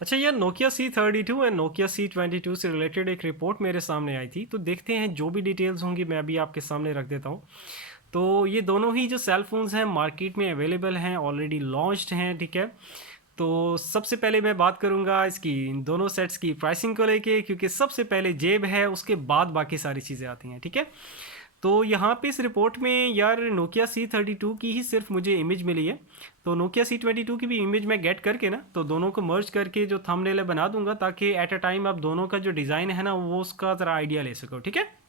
अच्छा यार, Nokia C32 and Nokia C22 से रिलेटेड एक रिपोर्ट मेरे सामने आई थी, तो देखते हैं जो भी डिटेल्स होंगी मैं अभी आपके सामने रख देता हूँ। तो ये दोनों ही जो सेल फोन्स हैं मार्केट में अवेलेबल हैं, ऑलरेडी लॉन्च्ड हैं, ठीक है। तो सबसे पहले मैं बात करूंगा इसकी इन दोनों सेट्स की प्राइसिंग को लेके, क्योंकि सबसे पहले जेब है, उसके बाद बाकी सारी चीज़ें आती हैं, ठीक है। तो यहाँ पे इस रिपोर्ट में यार नोकिया C32 की ही सिर्फ मुझे इमेज मिली है। तो नोकिया C22 की भी इमेज मैं गेट करके ना, तो दोनों को मर्ज करके जो थंबनेल बना दूंगा, ताकि एट अ टाइम आप दोनों का जो डिज़ाइन है ना वो उसका ज़रा आइडिया ले सको, ठीक है।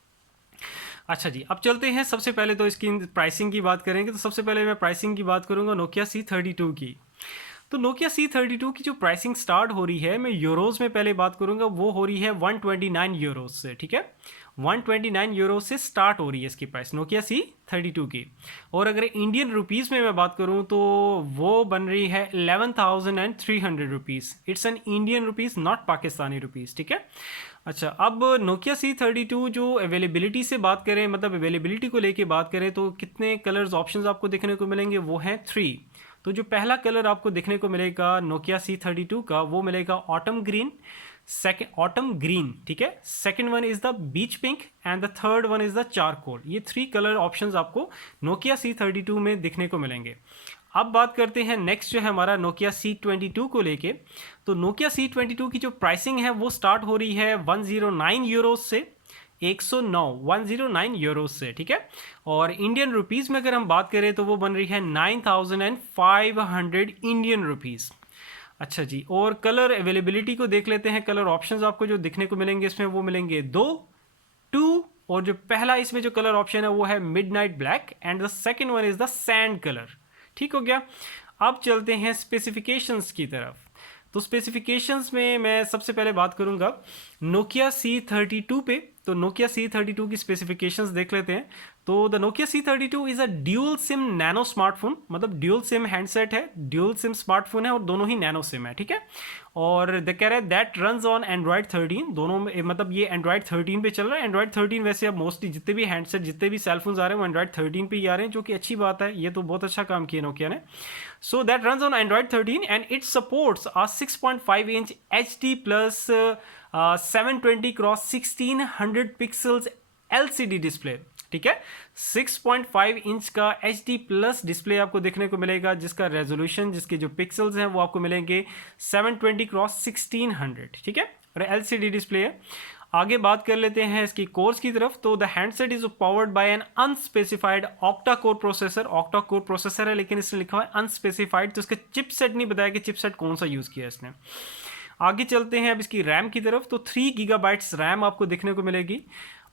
अच्छा जी, अब चलते हैं। सबसे पहले तो इसकी प्राइसिंग की बात करेंगे, तो सबसे पहले मैं प्राइसिंग की बात करूंगा नोकिया C32 की। तो नोकिया C32 की जो प्राइसिंग स्टार्ट हो रही है, मैं यूरोज में पहले बात करूंगा, वो हो रही है 129 यूरोज से, ठीक है। 129 यूरो से स्टार्ट हो रही है इसकी प्राइस नोकिया C32 की। और अगर इंडियन रुपीज़ में मैं बात करूं तो वो बन रही है 11,300 rupees. It's an Indian rupees, not Pakistani rupees, ठीक है। अच्छा, अब नोकिया C32 जो अवेलेबिलिटी से बात करें, मतलब अवेलेबिलिटी को लेके बात करें, तो कितने कलर्स ऑप्शंस आपको देखने को मिलेंगे, वो हैं 3। तो जो पहला कलर आपको देखने को मिलेगा नोकिया C32 का, वो मिलेगा autumn green, second autumn green, ठीक है। Second one is the beach pink and the third one is the charcoal. ये 3 कलर ऑप्शंस आपको नोकिया C32 में दिखने को मिलेंगे। अब बात करते हैं नेक्स्ट जो है हमारा नोकिया C22 को लेके। तो नोकिया C22 की जो प्राइसिंग है वो स्टार्ट हो रही है 109 यूरो से, 109 यूरो से, ठीक है। और इंडियन रुपीज़ में अगर हम बात करें तो वो बन रही है 9,500 इंडियन रुपीज़। अच्छा जी, और कलर अवेलेबिलिटी को देख लेते हैं। कलर ऑप्शंस आपको जो दिखने को मिलेंगे इसमें, वो मिलेंगे 2, 2, और जो पहला इसमें जो कलर ऑप्शन है वो है midnight black and the second one is the sand colour. ठीक हो गया। अब चलते हैं स्पेसिफिकेशंस की तरफ। तो स्पेसिफिकेशंस में मैं सबसे पहले बात करूंगा नोकिया C32 पे। तो नोकिया C32 की स्पेसिफिकेशंस देख लेते हैं। तो the Nokia C32 is a dual SIM nano smartphone, मतलब ड्यूल सिम हैंडसेट है, ड्यूल सिम स्मार्टफोन है और दोनों ही नैनो सिम है, ठीक है। और द कह रहा है दैट रन्स ऑन एंड्रॉइड 13, दोनों में मतलब ये एंड्रॉइड 13 पे चल रहा है। एंड्रॉइड 13 वैसे अब मोस्टली जितने भी हैंडसेट, जितने भी सेलफोन्स आ रहे हैं वो एंड्रॉइड 13 पे ही आ रहे हैं, जो कि अच्छी बात है। ये तो बहुत अच्छा काम किया नोकिया ने। So that runs on Android 13 and it supports a 6.5 inch HD plus 720 cross 1600 pixels LCD display, ठीक है। 6.5 इंच का HD प्लस डिस्प्ले आपको देखने को मिलेगा, जिसका रेजोल्यूशन, जिसके जो पिक्सल्स हैं वो आपको मिलेंगे 720 क्रॉस 1600, ठीक है। और LCD डिस्प्ले है। आगे बात कर लेते हैं इसकी कोर्स की तरफ। तो the handset is powered by an unspecified octa core processor. Octa core processor है, लेकिन इसने लिखा हुआ है अनस्पेसिफाइड, तो इसका चिपसेट नहीं बताया कि चिपसेट कौन सा यूज किया है इसने। आगे चलते हैं अब इसकी रैम की तरफ। तो 3 गीगाबाइट्स रैम आपको देखने को मिलेगी।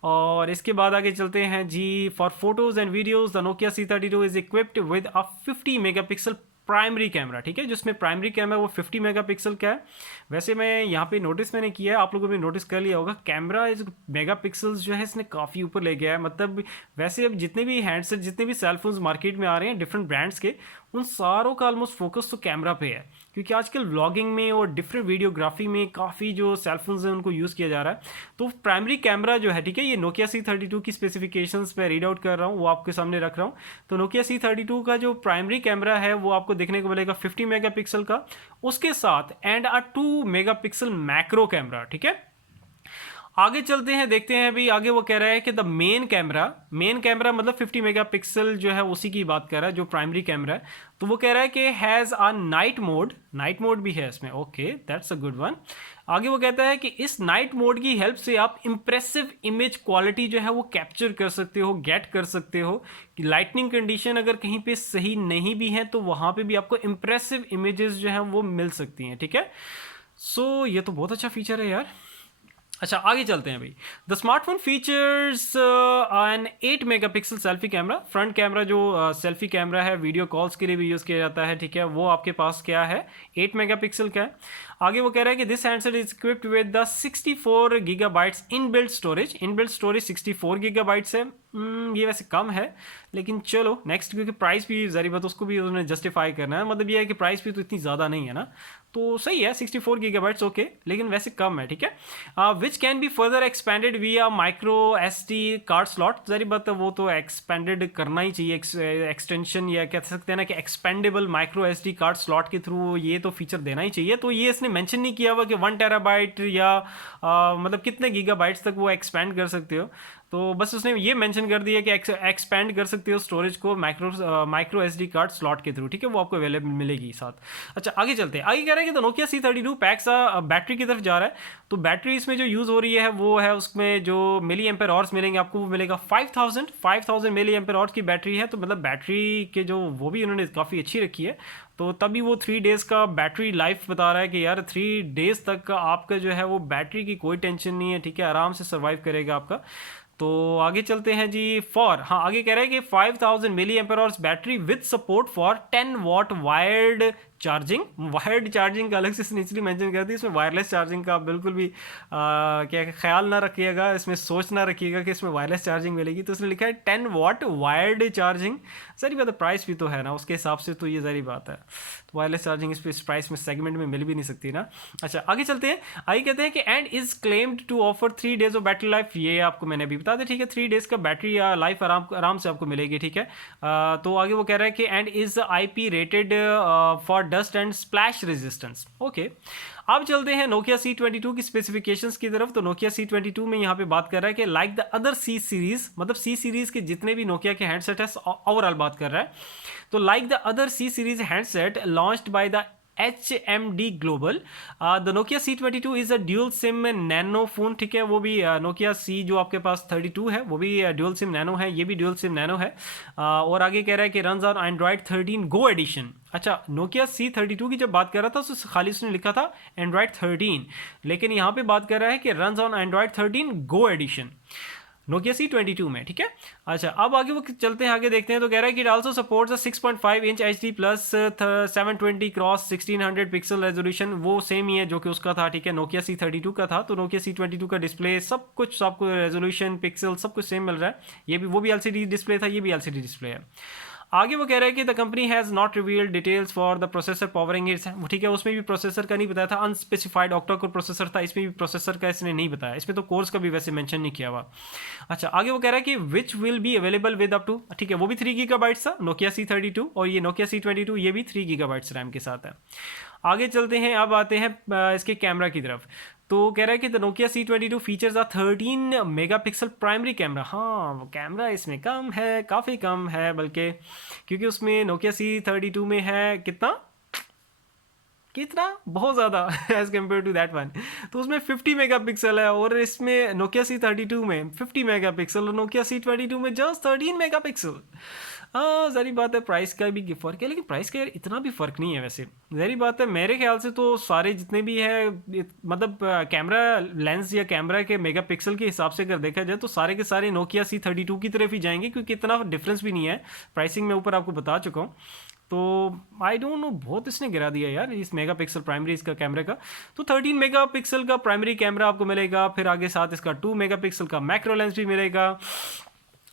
और इसके बाद आगे चलते हैं जी। For photos and videos the Nokia C32 is equipped with a 50 megapixel primary camera, ठीक है। जिसमें प्राइमरी कैमरा वो 50 मेगापिक्सल का है। वैसे मैं यहाँ पे नोटिस मैंने किया है, आप लोगों ने नोटिस कर लिया होगा, कैमरा इस मेगापिक्सल्स जो है इसने काफ़ी ऊपर ले गया है। मतलब वैसे अब जितने भी हैंडसेट, जितने भी सेलफोन्स मार्केट में आ रहे हैं डिफरेंट ब्रांड्स के, उन सारों का ऑलमोस्ट फोकस तो कैमरा पे है, क्योंकि आजकल व्लॉगिंग में और डिफरेंट वीडियोग्राफी में काफ़ी जो सेलफोन्स हैं उनको यूज़ किया जा रहा है। तो प्राइमरी कैमरा जो है, ठीक है, ये नोकिया C32 की स्पेसिफिकेशंस मैं रीड आउट कर रहा हूँ, वो आपके सामने रख रहा हूँ। तो नोकिया C32 का जो प्राइमरी कैमरा है वो आपको देखने को मिलेगा 50 मेगापिक्सल का, उसके साथ एंड 2 मेगापिक्सल मैक्रो कैमरा, ठीक है। आगे चलते हैं, देखते हैं अभी आगे। वो कह रहा है कि द मेन कैमरा मतलब 50 मेगापिक्सल जो है उसी की बात कर रहा है, जो प्राइमरी कैमरा है। तो वो कह रहा है कि हैज़ अ नाइट मोड भी है इसमें। Okay, that's a good one. आगे वो कहता है कि इस नाइट मोड की हेल्प से आप इंप्रेसिव इमेज क्वालिटी जो है वो कैप्चर कर सकते हो, गेट कर सकते हो। कि लाइटनिंग कंडीशन अगर कहीं पे सही नहीं भी है तो वहाँ पे भी आपको इंप्रेसिव इमेजेस जो है वो मिल सकती हैं, ठीक है। सो ये तो बहुत अच्छा फीचर है यार। अच्छा, आगे चलते हैं भाई। The smartphone features an 8 megapixel selfie camera. Front camera जो सेल्फी कैमरा है वीडियो कॉल्स के लिए भी यूज़ किया जाता है, ठीक है, वो आपके पास क्या है 8 मेगापिक्सल का है। आगे वो कह रहा है कि this handset is equipped with the 64 gigabytes inbuilt storage. Inbuilt storage 64 gigabytes है। ये वैसे कम है, लेकिन चलो नेक्स्ट, क्योंकि प्राइस भी जरी बात उसको भी उन्होंने जस्टिफाई करना है। मतलब ये है कि प्राइस भी तो इतनी ज़्यादा नहीं है ना, तो सही है 64 गीगाबाइट्स ओके, लेकिन वैसे कम है, ठीक है। Which can be further expanded via micro SD card slot, जरी बात है वो तो एक्सपेंडेड करना ही चाहिए, एक्सटेंशन या कह सकते हैं ना कि expandable micro SD card slot के थ्रू ये तो फीचर देना ही चाहिए। तो ये इसने मेंशन नहीं किया हुआ कि 1 टेराबाइट या मतलब कितने गीगाबाइट्स तक वो एक्सपेंड कर सकते हो, तो बस उसने ये मेंशन कर दिया कि एक्सपेंड कर सकते हो स्टोरेज को माइक्रो SD कार्ड स्लॉट के थ्रू, ठीक है, वो आपको अवेलेबल मिलेगी साथ। अच्छा आगे चलते हैं, आगे कह रहा है कि नोकिया C32 पैक्स बैटरी की तरफ जा रहा है। तो बैटरी इसमें जो यूज़ हो रही है वो है, उसमें जो मिली एम्पेयर आवर्स मिलेंगे आपको, वो मिलेगा 5000 मिली एम्पेयर आवर्स की बैटरी है। तो मतलब बैटरी के जो वो भी उन्होंने काफ़ी अच्छी रखी है, तो तभी वो 3 डेज़ का बैटरी लाइफ बता रहा है कि यार 3 डेज़ तक का आपका जो है वो बैटरी की कोई टेंशन नहीं है, ठीक है, आराम से सर्वाइव करेगा आपका। तो आगे चलते हैं जी, हाँ आगे कह रहा है कि 5000 milliampere hours battery with support for 10 watt wired charging. Wired charging का अलग से इसलिए मेंशन कर दी, इसमें वायरलेस चार्जिंग का बिल्कुल भी क्या ख्याल ना रखिएगा, इसमें सोच ना रखिएगा कि इसमें वायरलेस चार्जिंग मिलेगी। तो इसने लिखा है 10 वॉट वायर्ड चार्जिंग। सारी बात है, प्राइस भी तो है ना उसके हिसाब से, तो ये सारी बात है, तो वायरलेस चार्जिंग इस प्राइस में सेगमेंट में मिल भी नहीं सकती ना। अच्छा आगे चलते हैं, आगे कहते हैं कि and is claimed to offer 3 days of battery life. ये आपको मैंने अभी बता दिया, ठीक है, 3 डेज का बैटरी लाइफ आराम से आपको मिलेगी, ठीक है। तो आगे वो कह रहा है कि and is IP rated for dust and splash resistance. Okay, अब चलते हैं नोकिया C22 की स्पेसिफिकेशंस की तरफ। तो नोकिया C22 में यहाँ पे बात कर रहा है कि like the other C series, मतलब C सीरीज के जितने भी नोकिया के हैंडसेट है ओवरऑल बात कर रहा है, तो like the other C series handset launched by the HMD Global, the Nokia C22 is a dual SIM nano phone, ठीक है, वो भी नोकिया C जो आपके पास 32 है वो भी ड्यूल सिम नैनो है, ये भी ड्यूल सिम नैनो है। और आगे कह रहा है कि runs on Android 13 go edition. अच्छा, नोकिया C32 की जब बात कर रहा था तो खाली उसने लिखा था एंड्रॉयड 13, लेकिन यहाँ पे बात कर रहा है कि runs on Android 13 go edition Nokia C22 में, ठीक है। अच्छा अब आगे वो चलते हैं, आगे देखते हैं। तो कह रहा है कि it also supports 6.5 inch HD plus 720 cross 1600 pixel resolution, वो सेम ही है जो कि उसका था, ठीक है, नोकिया C32 का था। तो नोकिया C22 का डिस्प्ले सब कुछ आपको रेजोल्यूशन पिक्सल सब कुछ सेम मिल रहा है, ये भी वो भी LCD डिस्प्ले था, ये भी LCD डिस्प्ले है। आगे वो कह रहा है कि the company has not revealed details for the processor powering it's, ठीक है, उसमें भी प्रोसेसर का नहीं बताया था, अनस्पेसिफाइड ऑक्टा कोर प्रोसेसर था, इसमें भी प्रोसेसर का इसने नहीं बताया, इसमें तो कोर्स का भी वैसे मेंशन नहीं किया हुआ। अच्छा आगे वो कह रहा है कि which will be available with up to, ठीक है, वो भी 3 गीगाबाइट्स था नोकिया C32, और ये नोकिया C22 ये भी 3 गीगाबाइट्स रैम के साथ है। आगे चलते हैं, अब आते हैं इसके कैमरा की तरफ। तो कह रहा है कि the Nokia C22 features a 13 megapixel primary camera. हाँ, वो कैमरा इसमें कम है, काफ़ी कम है बल्कि, क्योंकि उसमें नोकिया C32 में है कितना बहुत ज़्यादा as compare to that one. तो उसमें 50 मेगापिक्सल है, और इसमें नोकिया C32 में 50 मेगापिक्सल, और नोकिया C22 में जस्ट 13 मेगापिक्सल। हाँ जरी बात है, प्राइस का भी फ़र्क है, लेकिन प्राइस का यार इतना भी फ़र्क नहीं है वैसे। जरी बात है, मेरे ख्याल से तो सारे जितने भी है, मतलब कैमरा लेंस या कैमरा के मेगापिक्सल के हिसाब से अगर देखा जाए तो सारे के सारे नोकिया C32 की तरफ ही जाएंगे, क्योंकि इतना डिफरेंस भी नहीं है प्राइसिंग में, ऊपर आपको बता चुका हूँ। तो आई डोंट नो, बहुत इसने गिरा दिया यार इस मेगापिक्सल प्राइमरी इसका कैमरे का। तो 13 मेगापिक्सल का प्राइमरी कैमरा आपको मिलेगा, फिर आगे साथ इसका 2 मेगापिक्सल का मैक्रो लेंस भी मिलेगा।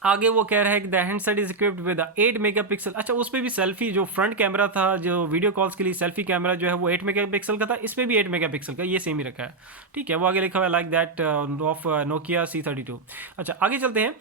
आगे वो कह रहा है कि the handset is equipped with 8 megapixel. अच्छा, उसमें भी सेल्फी जो फ्रंट कैमरा था, जो वीडियो कॉल्स के लिए सेल्फी कैमरा जो है वो 8 मेगापिक्सल का था, इसमें भी 8 मेगापिक्सल का, ये सेम ही रखा है, ठीक है। वो आगे लिखा हुआ है like that of Nokia C32। अच्छा आगे चलते हैं,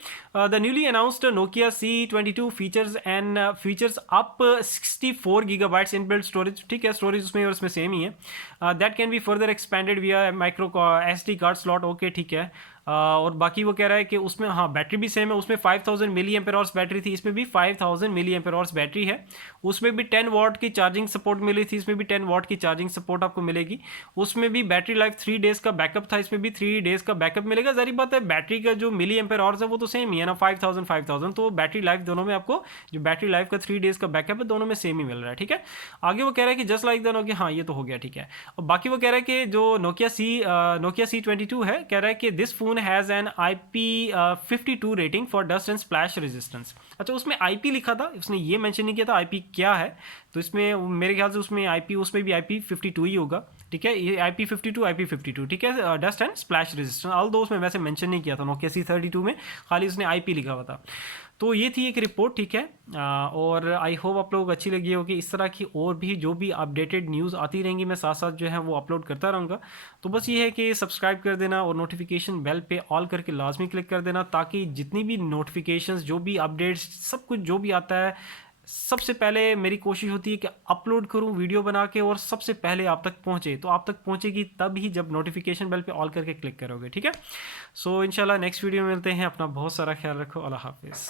the newly announced Nokia C22 features up 64 gigabytes inbuilt storage, ठीक है, स्टोरेज उसमें और इसमें सेम ही है। That can be further expanded via micro SD card slot, okay ठीक है। और बाकी वो कह रहा है कि उसमें हाँ बैटरी भी सेम है, उसमें 5000 मिली एम्पेयर आवर्स बैटरी थी, इसमें भी 5000 मिली एम्पेयर आवर्स बैटरी है। उसमें भी 10 वॉट की चार्जिंग सपोर्ट मिली थी, इसमें भी 10 वॉट की चार्जिंग सपोर्ट आपको मिलेगी। उसमें भी बैटरी लाइफ 3 डेज़ का बैकअप था, इसमें भी 3 डेज़ का बैकअप मिलेगा। जारी बात है, बैटरी का जो मिली एम्पेयर आवर्स है वो तो सेम ही है ना, 5000, तो बैटरी लाइफ दोनों में आपको जो बैटरी लाइफ का 3 डेज़ का बैकअप है दोनों में सेम ही मिल रहा है, ठीक है। आगे वो कह रहा है कि जस्ट लाइक द नोकिया, हाँ ये तो हो गया, ठीक है। और बाकी वो कह रहा है कि जो नोकिया C22 है, कह रहा है कि this phone has an IP52 rating for dust and splash resistance. अच्छा, उसमें IP लिखा था, उसने ये मेंशन नहीं किया था IP क्या है, तो इसमें मेरे ख्याल से उसमें उसमें भी IP52 ही होगा, ठीक है, ये IP52, ठीक है, dust and splash resistance. All दो उसमें वैसे मेंशन नहीं किया था नोकिया C32 में, खाली उसने IP लिखा हुआ था। तो ये थी एक रिपोर्ट, ठीक है। और आई होप आप लोगों को अच्छी लगी होगी। इस तरह की और भी जो भी अपडेटेड न्यूज़ आती रहेंगी, मैं साथ साथ जो है वो अपलोड करता रहूँगा। तो बस ये है कि सब्सक्राइब कर देना और नोटिफिकेशन बेल पे ऑल करके लाजमी क्लिक कर देना, ताकि जितनी भी नोटिफिकेशंस, जो भी अपडेट्स, सब कुछ जो भी आता है, सबसे पहले मेरी कोशिश होती है कि अपलोड करूं वीडियो बना के और सबसे पहले आप तक पहुंचे। तो आप तक पहुंचेगी तब ही जब नोटिफिकेशन बेल पे ऑल करके क्लिक करोगे, ठीक है। सो इंशाल्लाह नेक्स्ट वीडियो में मिलते हैं। अपना बहुत सारा ख्याल रखो। अल्लाह हाफिज़।